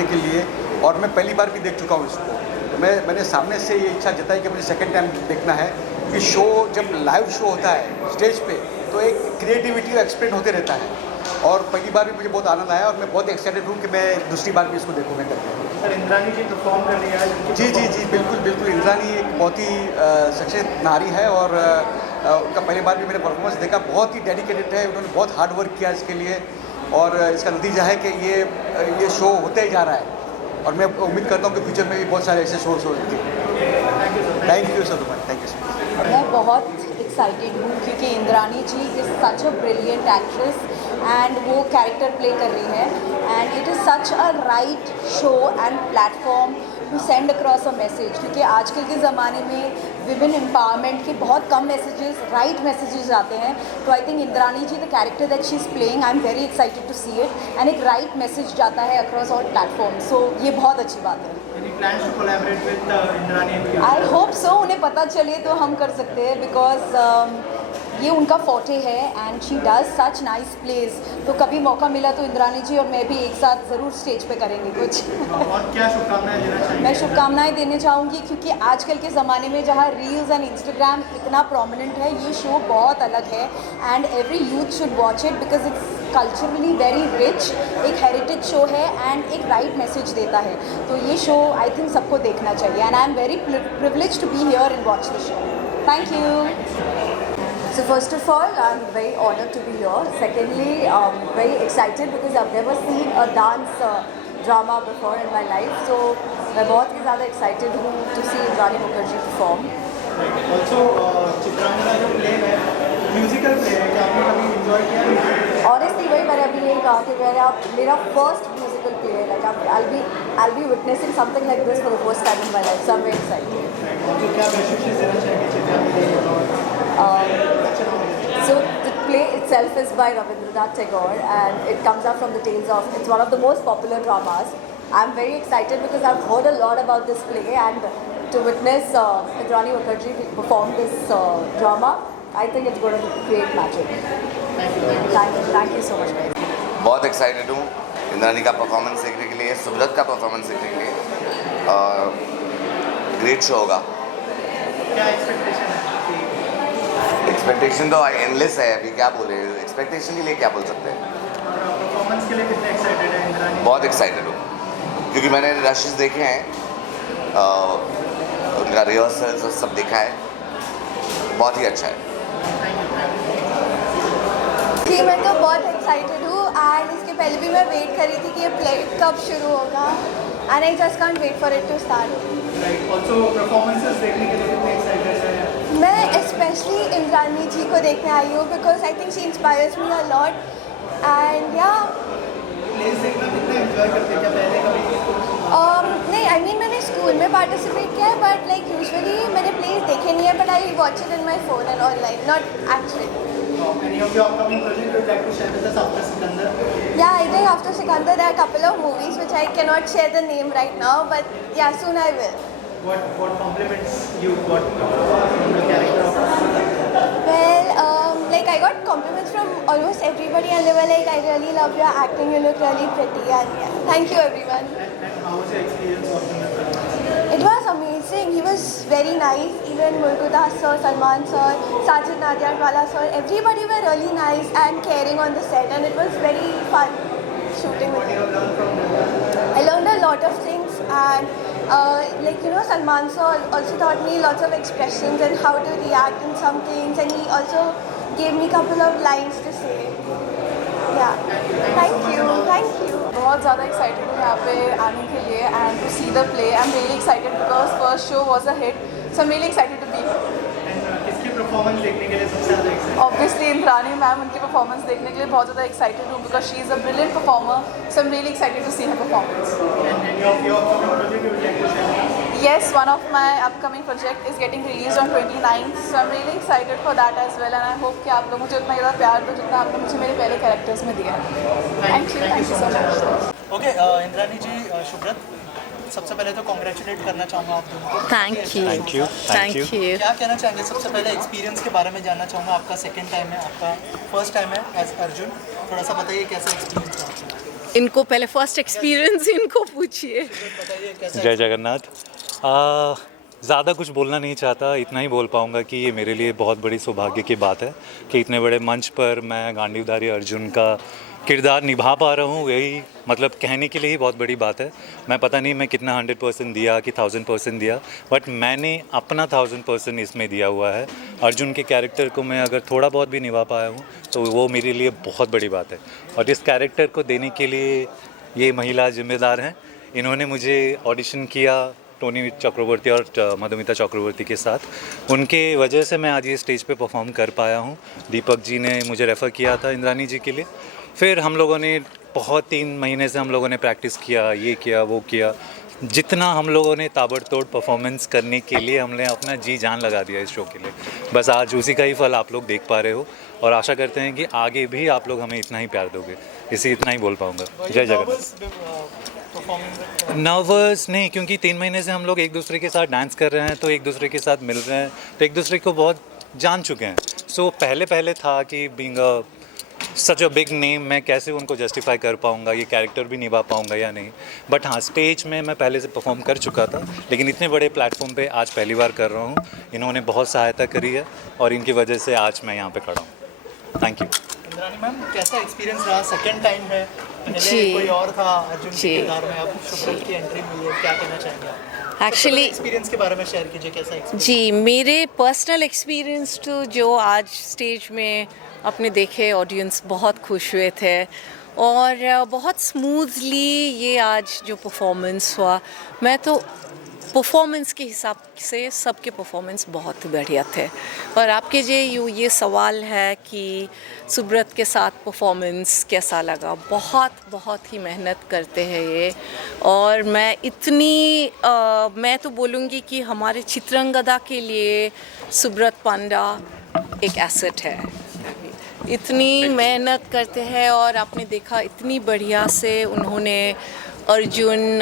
देखने के लिए, और मैं पहली बार भी देख चुका हूँ इसको। मैंने सामने से ये इच्छा जताई कि मुझे सेकंड टाइम देखना है कि शो जब लाइव शो होता है स्टेज पे तो एक क्रिएटिविटी एक्सप्लेन होते रहता है, और पहली बार भी मुझे बहुत आनंद आया और मैं बहुत एक्साइटेड हूँ कि मैं दूसरी बार भी इसको देखूँ मैं करके। सर इंद्रानी जी परफॉर्म कर रही है। जी बिल्कुल। इंद्रानी एक बहुत ही सचेत नारी है, और उनका पहली बार भी मैंने परफॉर्मेंस देखा, बहुत ही डेडिकेटेड है, उन्होंने बहुत हार्ड वर्क किया इसके लिए, और इसका नतीजा है कि ये शो होते ही जा रहा है, और मैं उम्मीद करता हूँ कि फ्यूचर में भी बहुत सारे ऐसे शोज होंगे। Thank you so much, thank you so much. मैं बहुत एक्साइटेड हूँ क्योंकि Indrani ji is such a brilliant actress and वो कैरेक्टर प्ले कर रही है, and it is such a right show and platform to send across a message, क्योंकि आजकल के ज़माने में विमेन एम्पावरमेंट के बहुत कम मैसेजेस, राइट मैसेजेस आते हैं। तो I think Indrani ji the character that she is playing, I am very excited to see it, and एक राइट मैसेज जाता है अक्रॉस ऑल प्लेटफॉर्म, सो ये बहुत अच्छी बात है। आई होप सो, उन्हें पता चले तो हम कर सकते हैं, बिकॉज ये उनका फोटे है and she does such nice plays. तो कभी मौका मिला तो इंद्रानी जी और मैं भी एक साथ ज़रूर स्टेज पे करेंगे कुछ। और क्या शुभकामनाएं देना चाहिए? मैं शुभकामनाएं देने चाहूँगी क्योंकि आजकल के ज़माने में जहाँ रील्स एंड इंस्टाग्राम इतना प्रोमिनेंट है, ये शो बहुत अलग है and every youth should watch it because it's culturally very rich, एक हेरिटेज शो है एंड एक राइट मैसेज देता है। तो ये शो आई थिंक सबको देखना चाहिए, and I am very privilege to be here and watch the show. Thank you. So first of all, I'm very honored to be here. Secondly, very excited because I've never seen a dance drama before in my life. So मैं बहुत ही ज़्यादा excited हूँ to see Indrani Mukherjee perform. Also, Chitrangada जो play है, musical play है, क्या आपने कभी enjoy किया? Honestly, वही मैंने अभी यही कहा कि मेरा first musical play है. Like I'll be witnessing something like this for the first time in my life. So I'm very excited. तो क्या मैसेज देना चाहेंगे Chitrangada? So the play itself is by Rabindranath Tagore and it comes up from the tales of, it's one of the most popular dramas. I'm very excited because I've heard a lot about this play, and to witness Indrani Mukherjee perform this drama, I think it's going to create magic. Thank you so much guys. बहुत excited हूँ इंद्रानी का performance देखने के लिए, सुब्रत का performance देखने के लिए, और ग्रेट शो होगा। क्या एक्सपेक्टेशन है? एक्सपेक्टेशन तो एंडलेस है, अभी क्या बोले, एक्सपेक्टेशन के लिए क्या बोल सकते हैं। परफॉर्मेंस के लिए कितने एक्साइटेड है इंद्रानी? बहुत एक्साइटेड हूँ क्योंकि मैंने रशेस देखे हैं, उनका रिहर्सल्स और सब देखा है, बहुत ही अच्छा है। जी मैं तो बहुत एक्साइटेड हूँ एंड इसके पहले भी मैं वेट कर रही थी कि ये प्ले कब शुरू होगा, and I just can't wait for it to start. Also performances देखने के लिए कितने एक्साइटेड है? मैं स्पेशली इंद्रानी जी को देखने आई हूँ because I think she inspires me a lot, and या प्लेस देखना कितना एंजॉय करते हैं? क्या पहले कभी? नहीं आई मीन मैंने स्कूल में पार्टिसिपेट किया है, बट लाइक यूजुअली मैंने प्लेस देखे नहीं है, but I watch it in my phone and online, not actually. Any of your upcoming projects you'd like to share with us after Sikandar? Yeah, I think after Sikandar there are a couple of movies which I cannot share the name right now, but yeah, soon I will. What compliments you got from the character of? Well, like I got compliments from almost everybody, and they were like, "I really love your acting. You look really pretty." And yeah, thank you everyone. And how was your experience working with Salman? It was amazing. He was very nice. Even Mulgudas sir, Salman sir, Sajid Nadiadwala sir, everybody were really nice and caring on the set, and it was very fun shooting with him. I learned a lot of things, and like Salman sir also taught me lots of expressions and how to react in some things, and he also gave me a couple of lines to say. Yeah, thank you. बहुत ज़्यादा excited हूँ यहाँ पे आने के लिए and to see the play. I am really excited because first show was a hit, so I am really excited to be here. किसकी performance देखने के लिए सबसे ज़्यादा एक्साइटेड? ऑब्वियसली इंद्रानी मैम, उनकी परफॉर्मेंस देखने के लिए बहुत ज़्यादा एक्साइटेड हूँ because she is a brilliant performer, so I am really excited to see her performance. And your upcoming project you would like to share? Yes, one of my upcoming project is getting released on 29th, so I'm really excited for that as well, and I hope कि आप लोग मुझे उतना ज़्यादा प्यार दो जितना आपने मुझे मेरे पहले कैरेक्टर्स में दिया है। Thank you so much. Okay Indrani ji, Shubhrat, सबसे पहले तो कॉन्ग्रेचुलेट करना चाहूँगा आप दोनों को। Thank you. क्या कहना चाहेंगे? सबसे पहले एक्सपीरियंस के बारे में जानना चाहूँगा। आपका सेकंड टाइम है, आपका फर्स्ट टाइम है एज अर्जुन, थोड़ा सा बताइए कैसा एक्सपीरियंस रहा? इनको पहले फर्स्ट एक्सपीरियंस इनको पूछिए। बताइए कैसा जय जगन्नाथ। ज़्यादा कुछ बोलना नहीं चाहता, इतना ही बोल पाऊँगा कि ये मेरे लिए बहुत बड़ी सौभाग्य की बात है कि इतने बड़े मंच पर मैं गांडीवधारी अर्जुन का किरदार निभा पा रहा हूँ। यही मतलब कहने के लिए ही बहुत बड़ी बात है। मैं पता नहीं मैं कितना 100% दिया कि 1000% दिया, बट मैंने अपना 1000% इसमें दिया हुआ है। अर्जुन के कैरेक्टर को मैं अगर थोड़ा बहुत भी निभा पाया हूँ तो वो मेरे लिए बहुत बड़ी बात है। और इस कैरेक्टर को देने के लिए ये महिला जिम्मेदार हैं। इन्होंने मुझे ऑडिशन किया टोनी चक्रवर्ती और मधुमिता चक्रवर्ती के साथ। उनके वजह से मैं आज ये स्टेज पे परफॉर्म कर पाया हूँ। दीपक जी ने मुझे रेफ़र किया था इंद्रानी जी के लिए। फिर हम लोगों ने बहुत 3 महीने से हम लोगों ने प्रैक्टिस किया, ये किया वो किया। जितना हम लोगों ने ताबड़तोड़ परफॉर्मेंस करने के लिए हमने अपना जी जान लगा दिया इस शो के लिए। बस आज उसी का ही फल आप लोग देख पा रहे हो और आशा करते हैं कि आगे भी आप लोग हमें इतना ही प्यार दोगे। इसी इतना ही बोल पाऊँगा। जय जगन्नाथ। नर्वस नहीं, क्योंकि 3 महीने से हम लोग एक दूसरे के साथ डांस कर रहे हैं, तो एक दूसरे के साथ मिल रहे हैं, तो एक दूसरे को बहुत जान चुके हैं। सो पहले था कि being such a big name मैं कैसे उनको जस्टिफाई कर पाऊँगा, ये कैरेक्टर भी निभा पाऊँगा या नहीं। बट हाँ, स्टेज में मैं पहले से परफॉर्म कर चुका था, लेकिन इतने बड़े प्लेटफॉर्म पे आज पहली बार कर रहा हूँ। इन्होंने बहुत सहायता करी है और इनकी वजह से आज मैं यहाँ पे खड़ा हूँ। Thank you. इंद्रानी मैम, कैसा एक्सपीरियंस रहा? सेकंड टाइम है, पहले जी। कोई और था अर्जुन के जी। किरदार में, अब शुभ्रत की एंट्री हुई है, क्या कहना चाहेंगे आप? एक्चुअली एक्सपीरियंस के बारे में शेयर कीजिए, कैसा एक्सपीरियंस? जी, मेरे पर्सनल एक्सपीरियंस तो जो आज स्टेज में अपने देखे ऑडियंस बहुत खुश हुए थे और बहुत स्मूथली ये आज जो परफॉर्मेंस हुआ, मैं तो परफॉर्मेंस के हिसाब से सबके परफॉर्मेंस बहुत बढ़िया थे। और आपके ये सवाल है कि सुब्रत के साथ परफॉर्मेंस कैसा लगा, बहुत ही मेहनत करते हैं ये। और मैं तो बोलूँगी कि हमारे चित्रंगदा के लिए सुब्रत पांडा एक एसेट है। इतनी मेहनत करते हैं और आपने देखा इतनी बढ़िया से उन्होंने अर्जुन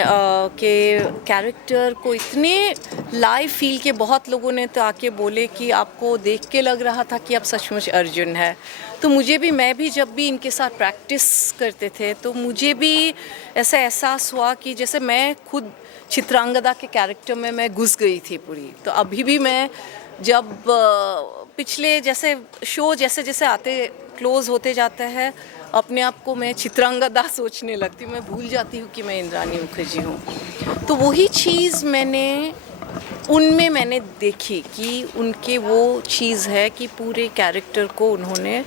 के कैरेक्टर को इतने लाइव फील के। बहुत लोगों ने तो आके बोले कि आपको देख के लग रहा था कि आप सचमुच अर्जुन है। तो मैं भी जब भी इनके साथ प्रैक्टिस करते थे तो मुझे भी ऐसा एहसास हुआ कि जैसे मैं खुद चित्रांगदा के कैरेक्टर में मैं घुस गई थी पूरी। तो अभी भी मैं जब पिछले जैसे शो जैसे आते क्लोज होते जाते हैं, अपने आप को मैं चित्रांगदा सोचने लगती हूँ। मैं भूल जाती हूँ कि मैं इंद्रानी मुखर्जी हूँ। तो वही चीज़ उनमें मैंने देखी कि उनके वो चीज़ है कि पूरे कैरेक्टर को उन्होंने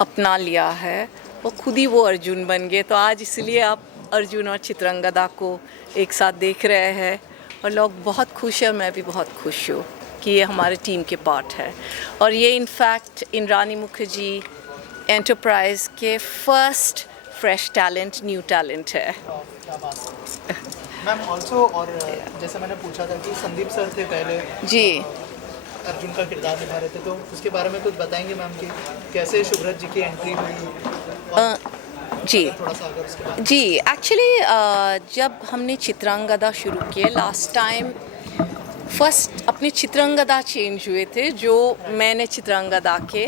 अपना लिया है और खुद ही वो अर्जुन बन गए। तो आज इसलिए आप अर्जुन और चित्रांगदा को एक साथ देख रहे हैं और लोग बहुत खुश हैं। मैं भी बहुत खुश हूँ कि ये हमारे टीम के पार्ट है। और ये इनफैक्ट इंद्रानी मुखर्जी एंटरप्राइज के first fresh talent, new talent है। क्या बात है मैम। ऑल्सो और जैसे मैंने पूछा था कि संदीप सर थे पहले जी, अर्जुन का किरदार निभा रहे थे, तो उसके बारे में कुछ बताएंगे मैम कि कैसे शुभ्रत जी की एंट्री हुई? और जी थोड़ा सा अगर उसके बारे जी एक्चुअली जब हमने चित्रांगदा शुरू किया लास्ट टाइम, फर्स्ट अपने चित्रांगदा चेंज हुए थे जो मैंने चित्रांगदा के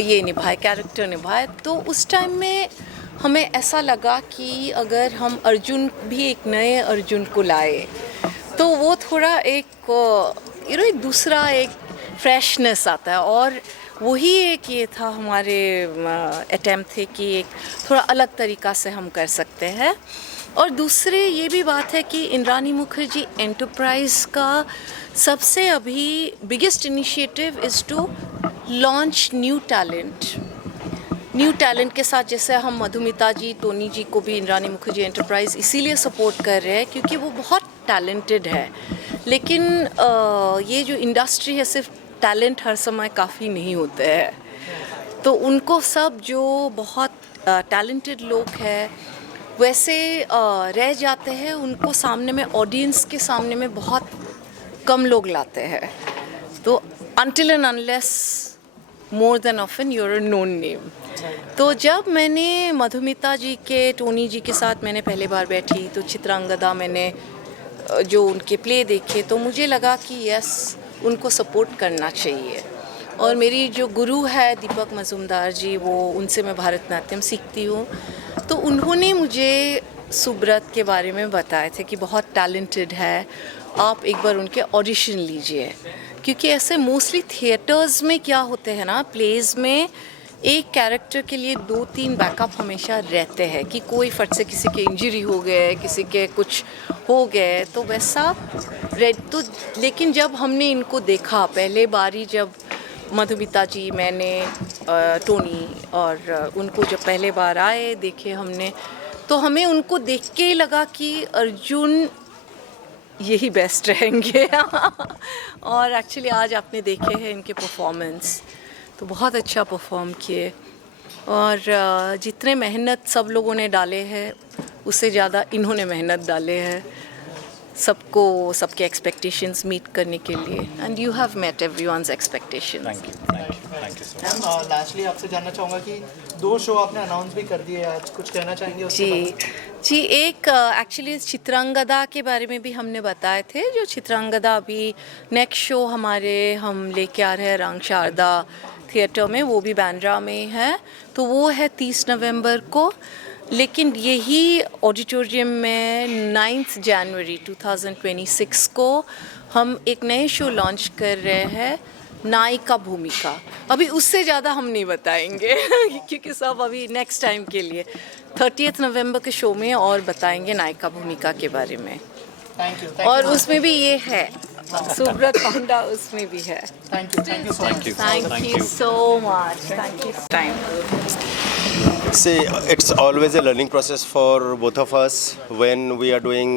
ये निभाए, कैरेक्टर निभाए। तो उस टाइम में हमें ऐसा लगा कि अगर हम अर्जुन भी एक नए अर्जुन को लाए तो वो थोड़ा एक एक दूसरा एक फ्रेशनेस आता है। और वही एक ये था हमारे अटेम्प्ट थे कि एक थोड़ा अलग तरीक़ा से हम कर सकते हैं। और दूसरे ये भी बात है कि इंद्रानी मुखर्जी एंटरप्राइज का सबसे अभी biggest initiative is to launch new talent के साथ। जैसे हम मधुमिता जी, टोनी जी को भी इंद्रानी मुखर्जी एंटरप्राइज इसीलिए सपोर्ट कर रहे हैं क्योंकि वो बहुत टैलेंटेड है। लेकिन ये जो इंडस्ट्री है, सिर्फ टैलेंट हर समय काफ़ी नहीं होते हैं। तो उनको सब जो बहुत टैलेंटेड लोग हैं वैसे रह जाते हैं, उनको सामने में ऑडियंस के सामने में बहुत कम लोग लाते हैं। तो until and unless more than often you're a known name। तो जब मैंने मधुमिता जी के, टोनी जी के साथ मैंने पहले बार बैठी तो चित्रांगदा मैंने जो उनके प्ले देखे तो मुझे लगा कि यस, उनको सपोर्ट करना चाहिए। और मेरी जो गुरु है दीपक मजुमदार जी, वो उनसे मैं भरतनाट्यम सीखती हूँ। तो उन्होंने मुझे सुब्रत के बारे में बताए थे कि बहुत टैलेंटेड है, आप एक बार उनके ऑडिशन लीजिए। क्योंकि ऐसे मोस्टली थिएटर्स में क्या होते हैं ना, प्लेज में एक कैरेक्टर के लिए 2-3 बैकअप हमेशा रहते हैं कि कोई फट से किसी के इंजरी हो गए, किसी के कुछ हो गए, तो वैसा तो लेकिन जब हमने इनको देखा पहले बारी, जब मधुमिता जी, मैंने, टोनी और उनको जब पहले बार आए देखे हमने, तो हमें उनको देख के लगा कि अर्जुन यही बेस्ट रहेंगे। और एक्चुअली आज आपने देखे हैं इनके परफॉर्मेंस, तो बहुत अच्छा परफॉर्म किए। और जितने मेहनत सब लोगों ने डाले हैं उससे ज़्यादा इन्होंने मेहनत डाले हैं सबको, सबके एक्सपेक्टेशंस मीट करने के लिए, and you have met everyone's expectations. Thank you so much. Ma'am lastly आपसे जानना चाहूँगा कि 2 शो आपने अनाउंस भी कर दिए, आज कुछ कहना चाहेंगे उसके बारे में? जी, एक एक्चुअली चित्रांगदा के बारे में भी हमने बताए थे। जो चित्रांगदा अभी नेक्स्ट शो हम लेके आ रहे हैं रंग शारदा थिएटर में, वो भी बांद्रा में है, तो वो है 30 नवंबर को। लेकिन यही ऑडिटोरियम में 9 जनवरी 2026 को हम एक नए शो लॉन्च कर रहे हैं, नायिका भूमिका। अभी उससे ज़्यादा हम नहीं बताएंगे क्योंकि सब अभी नेक्स्ट टाइम के लिए 30 नवंबर के शो में और बताएंगे नायिका भूमिका के बारे में। Thank you. और उसमें भी ये है सुब्रत पांडा, उसमें भी है। Thank you so much. Thank you so much. Thank you time. See, it's always a learning process for both of us when we are doing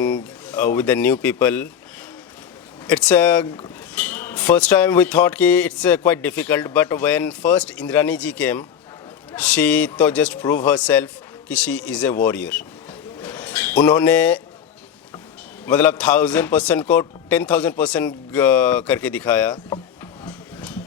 with the new people. It's a first time we thought कि it's quite difficult, but when first Indrani ji came, she तो just proved herself कि she is a warrior. उन्होंने मतलब 1000% को 10,000% करके दिखाया।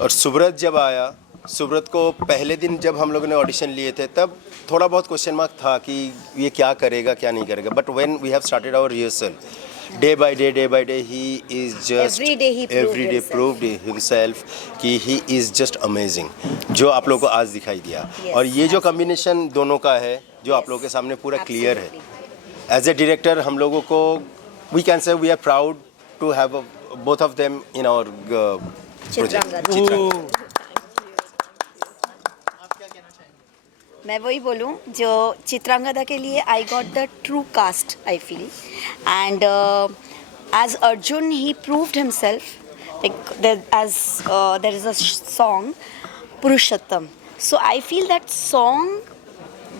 और सुब्रत जब आया, सुब्रत को पहले दिन जब हम लोगों ने ऑडिशन लिए थे तब थोड़ा बहुत क्वेश्चन मार्क था कि ये क्या करेगा क्या नहीं करेगा, but when we have started our rehearsal, day by day he is just every day proved himself कि ही इज जस्ट अमेजिंग, जो आप लोगों को आज दिखाई दिया। और ये जो कॉम्बिनेशन दोनों का है जो आप लोगों के सामने पूरा क्लियर है, एज ए डायरेक्टर हम लोगों को we can say we are proud to have both of them in our project. मैं वही बोलूं जो चित्रांगदा के लिए I got the true cast I feel, and as Arjun he proved himself as there is a song Purushottam, so I feel that song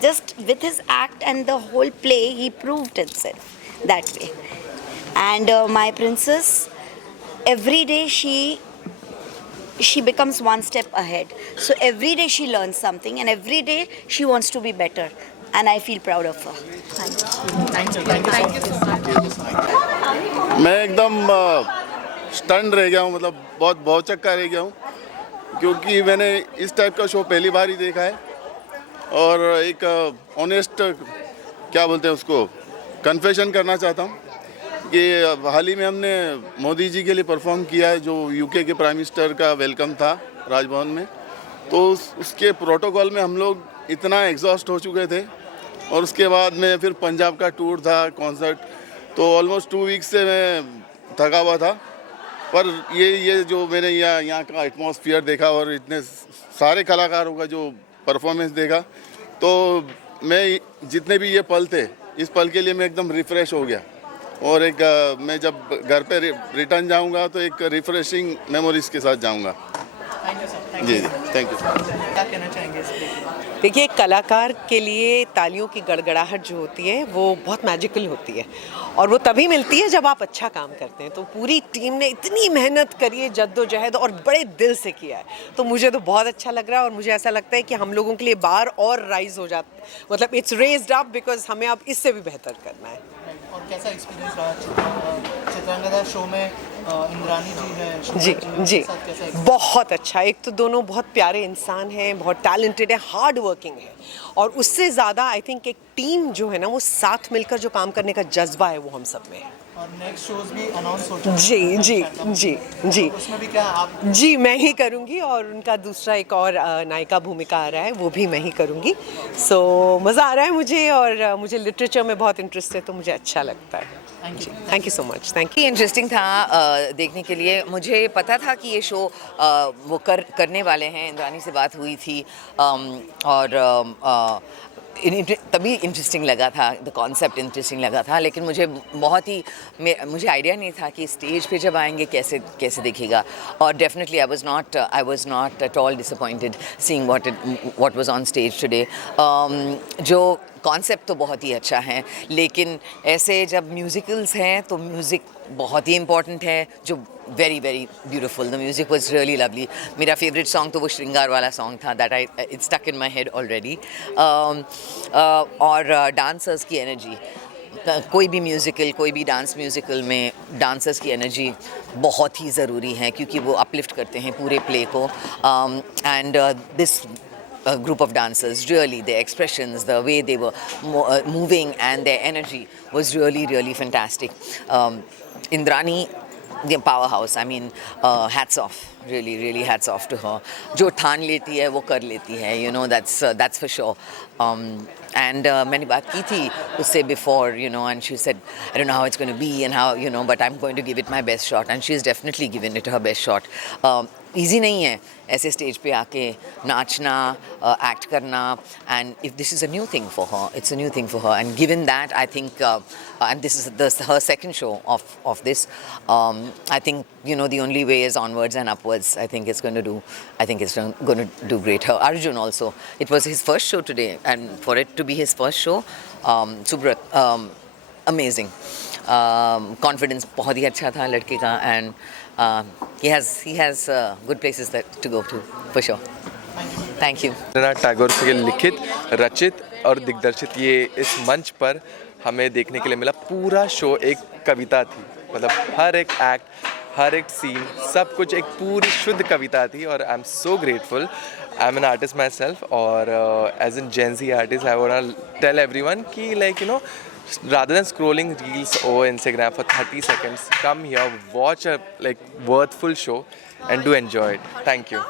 just with his act and the whole play he proved himself that way. And my princess, every day she becomes one step ahead, so every day she learns something and every day she wants to be better, and I feel proud of her. Thank you so much. मैं एकदम stun रह गया हूँ, मतलब बहुत बहुचक्का रह गया हूँ, क्योंकि मैंने इस टाइप का शो पहली बार ही देखा है। और एक ऑनेस्ट क्या बोलते हैं उसको, कन्फेशन करना चाहता हूँ कि हाल ही में हमने मोदी जी के लिए परफॉर्म किया है, जो यूके के प्राइम मिनिस्टर का वेलकम था राजभवन में, तो उसके प्रोटोकॉल में हम लोग इतना एग्जॉस्ट हो चुके थे। और उसके बाद में फिर पंजाब का टूर था, कॉन्सर्ट, तो ऑलमोस्ट 2 वीक्स से मैं थका हुआ था। पर ये जो मैंने यहाँ का एटमॉस्फेयर देखा और इतने सारे कलाकारों का जो परफॉर्मेंस देखा, तो मैं जितने भी ये पल थे, इस पल के लिए मैं एकदम रिफ़्रेश हो गया। और एक मैं जब घर पे रिटर्न जाऊंगा तो एक रिफ्रेशिंग मेमोरीज के साथ जाऊंगा। जी थैंक यू। क्या कहना चाहेंगे इस पे? देखिए, कलाकार के लिए तालियों की गड़गड़ाहट जो होती है वो बहुत मैजिकल होती है, और वो तभी मिलती है जब आप अच्छा काम करते हैं। तो पूरी टीम ने इतनी मेहनत करी है, जद्दोजहद, और बड़े दिल से किया है, तो मुझे तो बहुत अच्छा लग रहा है। और मुझे ऐसा लगता है कि हम लोगों के लिए बार और राइज हो जाता, मतलब इट्स रेज्ड अप, बिकॉज हमें अब इससे भी बेहतर करना है। और कैसा एक्सपीरियंस रहा चित्रांगदा शो में इंद्रानी जी है, जी शुभ्रा जी उनके साथ कैसा है? बहुत अच्छा। एक तो दोनों बहुत प्यारे इंसान हैं, बहुत टैलेंटेड है, हार्ड वर्किंग है, और उससे ज़्यादा आई थिंक एक टीम जो है ना वो साथ मिलकर जो काम करने का जज्बा है वो हम सब में है। और नेक्स्ट शोज भी अनाउंस हो चुके हैं। जी जी जी जी उसमें भी क्या आप जी मैं ही करूँगी, और उनका दूसरा एक और नायिका भूमिका आ रहा है, वो भी मैं ही करूँगी। सो मज़ा आ रहा है मुझे, और मुझे लिटरेचर में बहुत इंटरेस्ट है, तो मुझे अच्छा लगता है। Thank you so much. Thank you. Interesting था देखने के लिए। मुझे पता था कि ये शो वो करने वाले हैं, इंद्रानी से बात हुई थी, और तभी इंटरेस्टिंग लगा था, द कॉन्सेप्ट इंटरेस्टिंग लगा था, लेकिन मुझे बहुत ही मुझे आइडिया नहीं था कि स्टेज पे जब आएंगे कैसे दिखेगा। और definitely I was not at all disappointed seeing what was on stage today. जो कॉन्सेप्ट तो बहुत ही अच्छा है, लेकिन ऐसे जब म्यूज़िकल्स हैं तो म्यूज़िक बहुत ही इम्पॉर्टेंट है, जो very very beautiful. The music was really lovely. मेरा फेवरेट सॉन्ग तो वो श्रृंगार वाला सॉन्ग था, that it's stuck in my head already. और डांसर्स की एनर्जी, कोई भी म्यूज़िकल, कोई भी डांस म्यूज़िकल में डांसर्स की एनर्जी बहुत ही ज़रूरी है, क्योंकि वो अपलिफ्ट करते हैं पूरे प्ले को। And this group of dancers, really their expressions, the way they were moving, and their energy was really fantastic. Indrani, the powerhouse, I mean, hats off, really hats off to her. जो ठान लेती है वो कर लेती है, you know, that's for sure. And मैंने बात की थी उससे before, you know, and she said, I don't know how it's going to be and how, you know, but I'm going to give it my best shot, and she's definitely given it her best shot. Easy नहीं है ऐसे stage पे आके नाचना, act करना, and if this is a new thing for her, it's a new thing for her, and given that I think, and this is her second show of this, I think, you know, the only way is onwards and upwards. I think it's going to do great. Her Arjun also, it was his first show today, and for it to be his first show, Subrat, amazing. Confidence बहुत ही अच्छा था लड़के का, and he has good places to go to for sure. Thank you. Rabindranath Tagore के लिखित, रचित और दिग्दर्शित ये इस मंच पर हमें देखने के लिए मिला। पूरा शो एक कविता थी, मतलब हर एक एक्ट, हर एक सीन, सब कुछ एक पूरी शुद्ध कविता थी, और I am so grateful. I am an artist myself, और as an Gen Z artist I want to tell everyone कि, like, you know, rather than scrolling reels over Instagram for 30 seconds, come here, watch a worthful show and do enjoy it. Thank you.